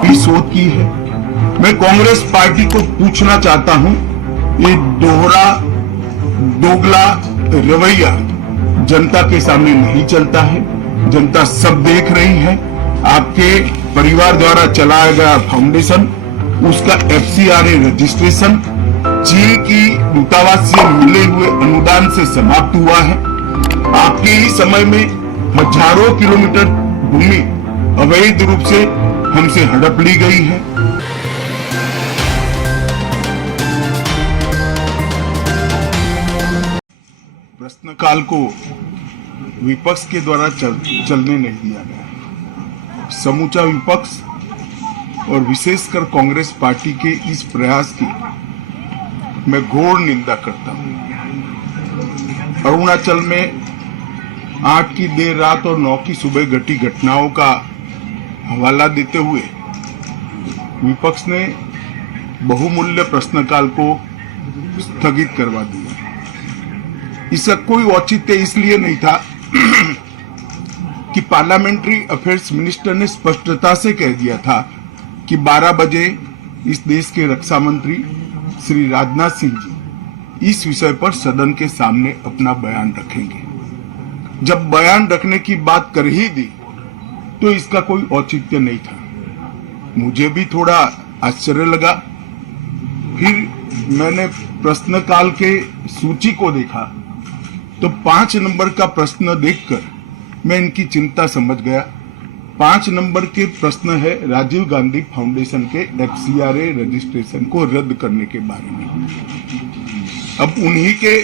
भी शोध की है। मैं कांग्रेस पार्टी को पूछना चाहता हूं, ये दोगला रवैया जनता के सामने नहीं चलता है। जनता सब देख रही है। आपके परिवार द्वारा चलाया गया फाउंडेशन, उसका FCRA रजिस्ट्रेशन चीन की दूतावास से मिले हुए अनुदान से समाप्त हुआ है। आपके ही समय में हजारों किलोमीटर भूमि अवैध रूप से हमसे हड़प ली गई है। प्रश्नकाल को विपक्ष के द्वारा चलने नहीं दिया गया। समूचा विपक्ष और विशेषकर कांग्रेस पार्टी के इस प्रयास की मैं घोर निंदा करता हूं। अरुणाचल में 8 की देर रात और 9 की सुबह घटी घटनाओं का हवाला देते हुए विपक्ष ने बहुमूल्य प्रश्नकाल को स्थगित करवा दिया। इसका कोई औचित्य इसलिए नहीं था कि पार्लियामेंट्री अफेयर्स मिनिस्टर ने स्पष्टता से कह दिया था कि 12 बजे इस देश के रक्षा मंत्री श्री राजनाथ सिंह जी इस विषय पर सदन के सामने अपना बयान रखेंगे। जब बयान रखने की बात कर ही दी तो इसका कोई औचित्य नहीं था। मुझे भी थोड़ा आश्चर्य लगा। फिर मैंने प्रश्नकाल के सूची को देखा तो 5 नंबर का प्रश्न देखकर मैं इनकी चिंता समझ गया। 5 नंबर के प्रश्न है राजीव गांधी फाउंडेशन के FCRA रजिस्ट्रेशन को रद्द करने के बारे में। अब उन्हीं के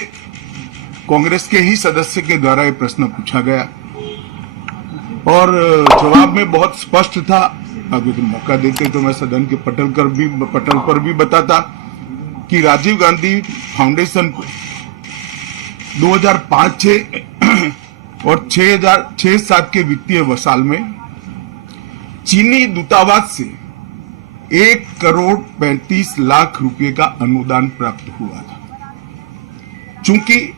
कांग्रेस के ही सदस्य के द्वारा ये प्रश्न पूछा गया और जवाब में बहुत स्पष्ट था। अगर तो मौका देते तो मैं सदन के पटल पर भी बताता कि राजीव गांधी फाउंडेशन को 2005-06 और 2006-07 के वित्तीय वर्ष में चीनी दूतावास से 1,35,00,000 रुपए का अनुदान प्राप्त हुआ था। चूंकि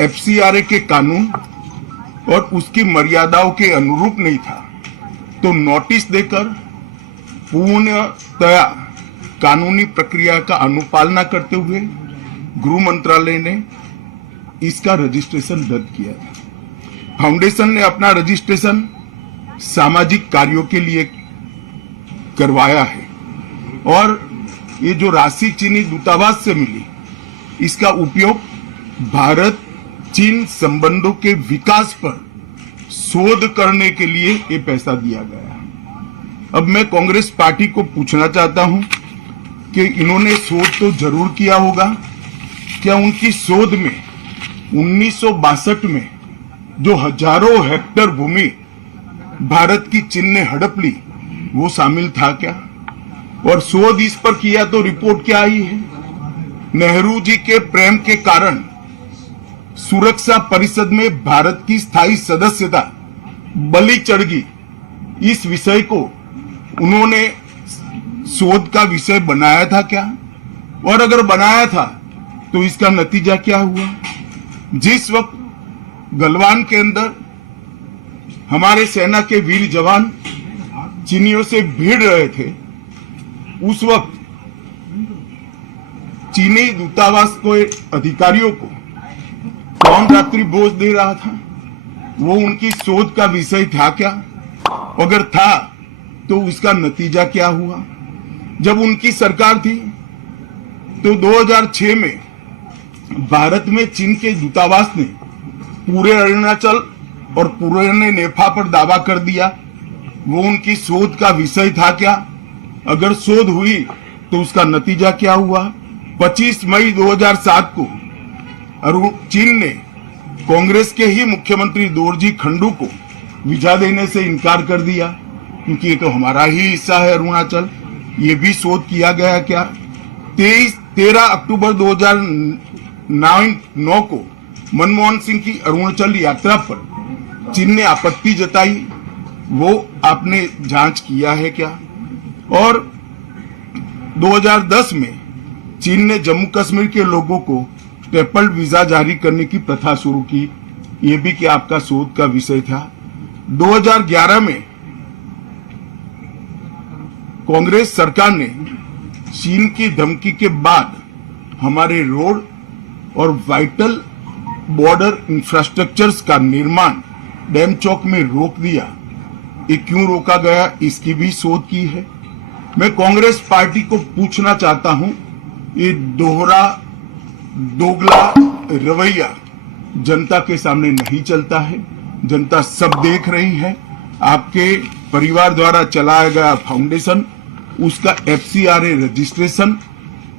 FCRA के कानून और उसकी मर्यादाओं के अनुरूप नहीं था तो नोटिस देकर पूर्णतया कानूनी प्रक्रिया का अनुपालना करते हुए गृह मंत्रालय ने इसका रजिस्ट्रेशन रद्द किया था। फाउंडेशन ने अपना रजिस्ट्रेशन सामाजिक कार्यों के लिए करवाया है और ये जो राशि चीनी दूतावास से मिली इसका उपयोग भारत चीन संबंधों के विकास पर शोध करने के लिए ये पैसा दिया गया। अब मैं कांग्रेस पार्टी को पूछना चाहता हूं कि इन्होंने शोध तो जरूर किया होगा। क्या उनकी शोध में 1962 में जो हजारों हेक्टेयर भूमि भारत की चीन ने हड़प ली वो शामिल था क्या? और शोध इस पर किया तो रिपोर्ट क्या आई है? नेहरू जी के प्रेम के कारण सुरक्षा परिषद में भारत की स्थायी सदस्यता बलि चढ़ गई। इस विषय को उन्होंने शोध का विषय बनाया था क्या? और अगर बनाया था तो इसका नतीजा क्या हुआ? जिस वक्त गलवान के अंदर हमारे सेना के वीर जवान चीनियों से भिड़ रहे थे, उस वक्त चीनी दूतावास को अधिकारियों को कौन रात्रि भोज दे रहा था? वो उनकी शोध का विषय था क्या? अगर था तो उसका नतीजा क्या हुआ? जब उनकी सरकार थी तो 2006 में भारत में चीन के दूतावास ने पूरे अरुणाचल और पूरे नेफा पर दावा कर दिया। वो उनकी शोध का विषय था क्या? अगर शोध हुई तो उसका नतीजा क्या हुआ? 25 मई 2007 को चीन ने कांग्रेस के ही मुख्यमंत्री दोरजी खंडू को वीजा देने से इनकार कर दिया क्योंकि ये तो हमारा ही हिस्सा है अरुणाचल। ये भी शोध किया गया क्या? 13 अक्टूबर 2009 को मनमोहन सिंह की अरुणाचल यात्रा पर चीन ने आपत्ति जताई, वो आपने जांच किया है क्या? और 2010 में चीन ने जम्मू कश्मीर के लोगों को ट्रिपल वीजा जारी करने की प्रथा शुरू की, ये भी क्या आपका शोध का विषय था? 2011 में कांग्रेस सरकार ने चीन की धमकी के बाद हमारे रोड और वाइटल बॉर्डर इंफ्रास्ट्रक्चर्स का निर्माण डैम चौक में रोक दिया। ये क्यों रोका गया, इसकी भी शोध की है। मैं कांग्रेस पार्टी को पूछना चाहता हूं, ये दोगला रवैया जनता के सामने नहीं चलता है। जनता सब देख रही है। आपके परिवार द्वारा चलाया गया फाउंडेशन, उसका FCRA रजिस्ट्रेशन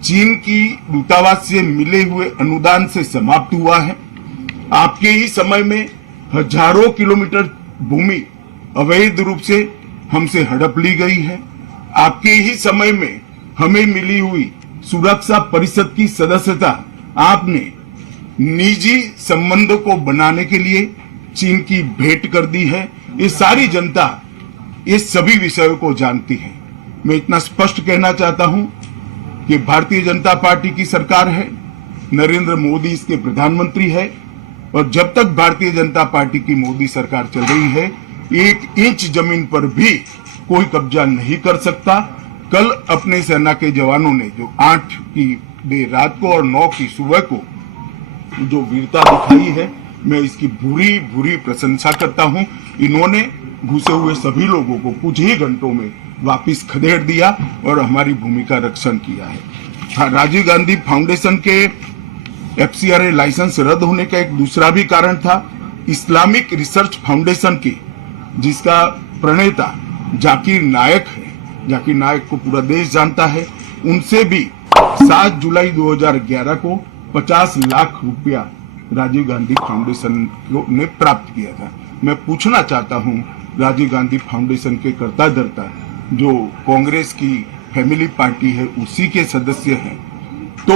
चीन की दूतावास से मिले हुए अनुदान से समाप्त हुआ है। आपके ही समय में हजारों किलोमीटर भूमि अवैध रूप से हमसे हड़प ली गई है। आपके ही समय में हमें मिली हुई सुरक्षा परिषद की सदस्यता आपने निजी संबंधों को बनाने के लिए चीन की भेंट कर दी है। ये सारी जनता ये सभी विषयों को जानती है। मैं इतना स्पष्ट कहना चाहता हूं कि भारतीय जनता पार्टी की सरकार है, नरेंद्र मोदी इसके प्रधानमंत्री है, और जब तक भारतीय जनता पार्टी की मोदी सरकार चल रही है, 1 इंच जमीन पर भी कोई कब्जा नहीं कर सकता। कल अपने सेना के जवानों ने जो 8 की देर रात को और 9 की सुबह को जो वीरता दिखाई है, मैं इसकी बुरी बुरी प्रशंसा करता हूं। इन्होंने घुसे हुए सभी लोगों को कुछ ही घंटों में वापस खदेड़ दिया और हमारी भूमि का रक्षण किया है। राजीव गांधी फाउंडेशन के FCRA लाइसेंस रद्द होने का एक दूसरा भी कारण था। इस्लामिक रिसर्च फाउंडेशन की, जिसका प्रणेता जाकिर नायक है, जाकिर नायक को पूरा देश जानता है, उनसे भी 7 जुलाई 2011 को 50 लाख रुपया राजीव गांधी फाउंडेशन ने प्राप्त किया था। मैं पूछना चाहता हूं, राजीव गांधी फाउंडेशन के कर्ता धर्ता जो कांग्रेस की फैमिली पार्टी है, उसी के सदस्य हैं, तो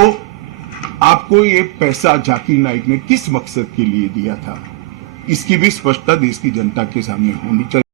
आपको ये पैसा जाकिर नाइक ने किस मकसद के लिए दिया था, इसकी भी स्पष्टता देश की जनता के सामने होनी चाहिए।